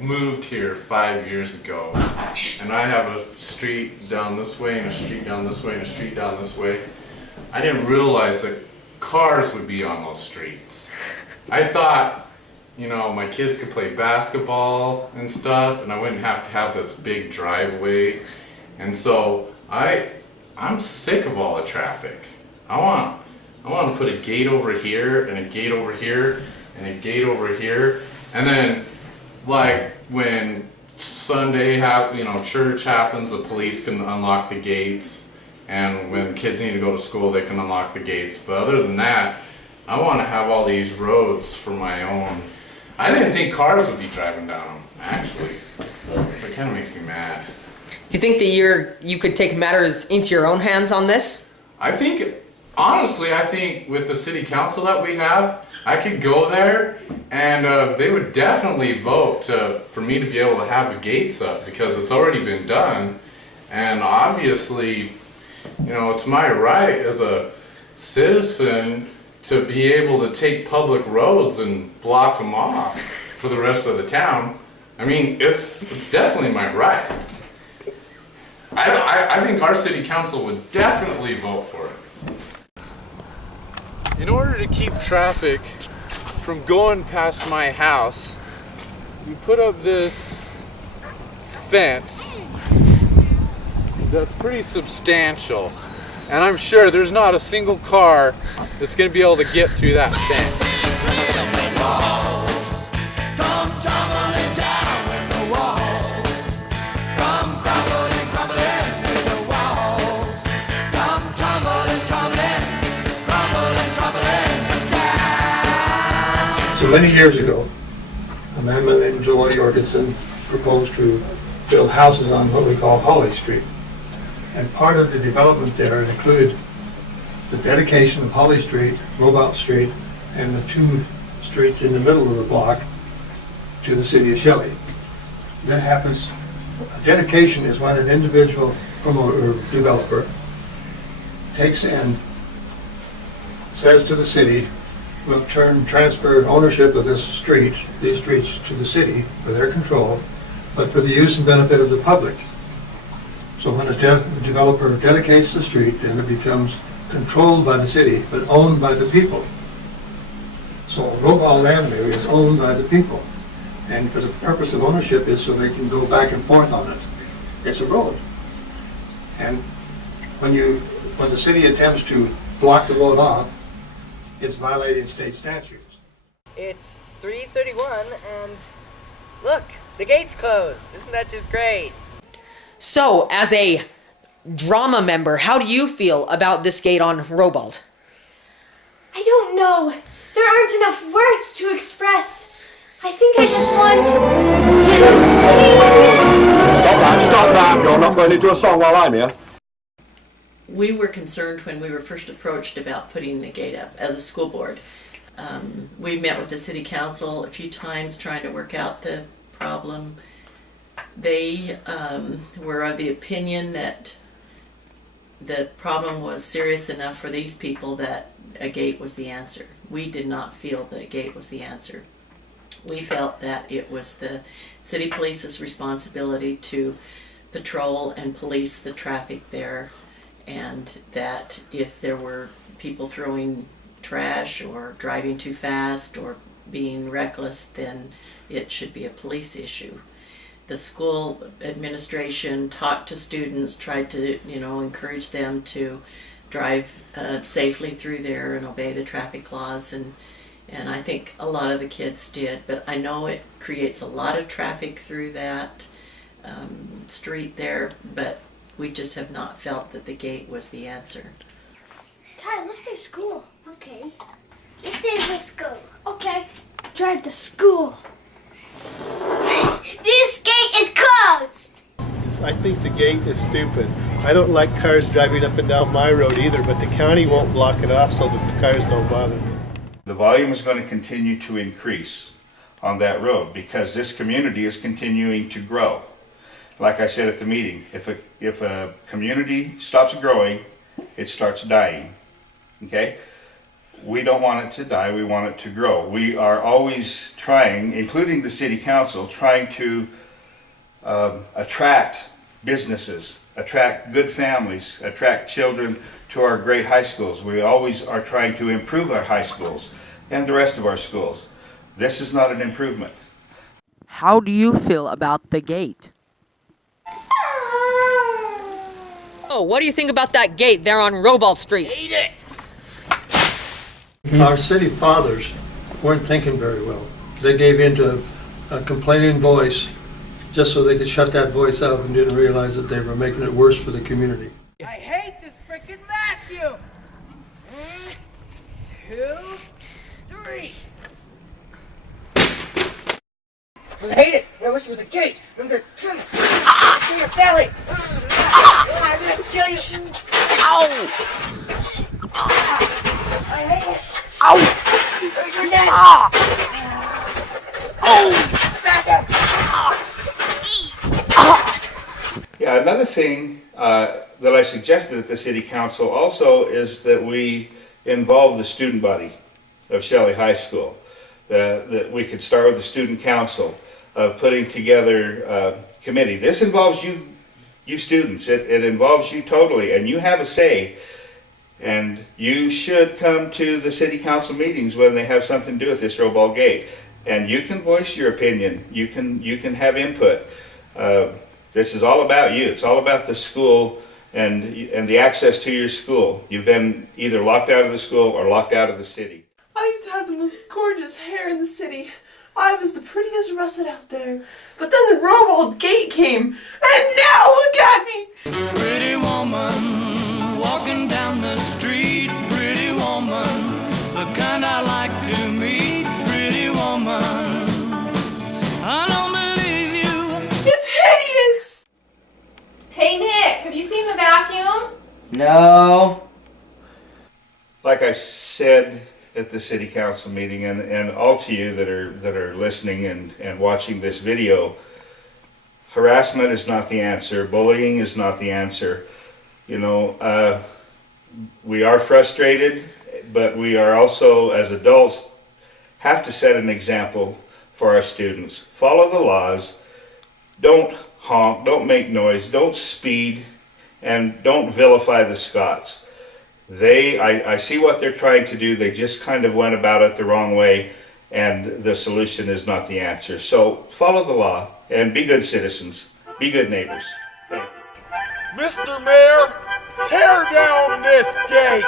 Moved here 5 years ago, and I have a street down this way and a street down this way and a street down this way. I didn't realize that cars would be on those streets. I thought, you know, my kids could play basketball and stuff, and I wouldn't have to have this big driveway. And so I'm sick of all the traffic. I want to put a gate over here and a gate over here and a gate over here, and then like when Sunday church happens, the police can unlock the gates, and when kids need to go to school, they can unlock the gates. But other than that, I want to have all these roads for my own. I didn't think cars would be driving down them, actually. It kind of makes me mad. Do you think that you could take matters into your own hands on this? Honestly, I think with the city council that we have, I could go there and they would definitely vote for me to be able to have the gates up, because it's already been done. And obviously, you know, it's my right as a citizen to be able to take public roads and block them off for the rest of the town. I mean, it's definitely my right. I think our city council would definitely vote for it. In order to keep traffic from going past my house, we put up this fence that's pretty substantial. And I'm sure there's not a single car that's going to be able to get through that fence. So many years ago, a man named Joel Jorgensen proposed to build houses on what we call Holly Street. And part of the development there included the dedication of Holly Street, Robald Street, and the two streets in the middle of the block to the city of Shelley. That happens, a dedication is when an individual promoter or developer takes in, says to the city, we'll transfer ownership of these streets to the city for their control, but for the use and benefit of the public. So when a developer dedicates the street, then it becomes controlled by the city, but owned by the people. So Robald Avenue is owned by the people. And for the purpose of ownership is so they can go back and forth on it. It's a road. And when the city attempts to block the road off, it's violating state statutes. It's 3:31 and look, the gate's closed. Isn't that just great? So, as a drama member, how do you feel about this gate on Robald? I don't know. There aren't enough words to express. I think I just want to sing. Stop now. You're not going to do a song while I'm here. We were concerned when we were first approached about putting the gate up as a school board. We met with the city council a few times trying to work out the problem. They were of the opinion that the problem was serious enough for these people that a gate was the answer. We did not feel that a gate was the answer. We felt that it was the city police's responsibility to patrol and police the traffic there, and that if there were people throwing trash or driving too fast or being reckless, then it should be a police issue. The school administration talked to students, tried to, encourage them to drive safely through there and obey the traffic laws, and I think a lot of the kids did, but I know it creates a lot of traffic through that street there, but we just have not felt that the gate was the answer. Ty, let's play school. Okay. This is the school. Okay. Drive to school. This gate is closed. I think the gate is stupid. I don't like cars driving up and down my road either, but the county won't block it off so that the cars don't bother me. The volume is going to continue to increase. on that road because this community is continuing to grow. Like I said at the meeting, if a community stops growing, it starts dying, okay? We don't want it to die, we want it to grow. We are always trying, including the city council, trying to attract businesses, attract good families, attract children to our great high schools. We always are trying to improve our high schools and the rest of our schools. This is not an improvement. How do you feel about the gate? Oh, what do you think about that gate there on Robald Street? Hate it! Our city fathers weren't thinking very well. They gave in to a complaining voice just so they could shut that voice up and didn't realize that they were making it worse for the community. I hate this freaking vacuum! 2, 3. I hate it! I wish it was a gate! I'm gonna kill you! In your belly! I'm gonna kill you! Ow! I hate it! Ow! There's your neck! Oh! Back up! Yeah, another thing that I suggested at the city council also is that we involve the student body of Shelley High School. That we could start with the student council of putting together a committee. This involves you students. It involves you totally, and you have a say. And you should come to the city council meetings when they have something to do with this Robald Gate. And you can voice your opinion. You can have input. This is all about you. It's all about the school and the access to your school. You've been either locked out of the school or locked out of the city. I used to have the most gorgeous hair in the city. I was the prettiest russet out there. But then the Robald Gate came, and now look at me! Pretty woman, walking down the street. Pretty woman, the kind I like to meet. Pretty woman, I don't believe you. It's hideous! Hey Nick, have you seen the vacuum? No. Like I said at the city council meeting, and all to you that are listening and watching this video, harassment is not the answer. Bullying is not the answer. You know, we are frustrated, but we are also, as adults, have to set an example for our students. Follow the laws. Don't honk. Don't make noise. Don't speed. And don't vilify the Scots. I see what they're trying to do. They just kind of went about it the wrong way, and the solution is not the answer. So follow the law and be good citizens. Be good neighbors. Thank you. Mr. Mayor, tear down this gate!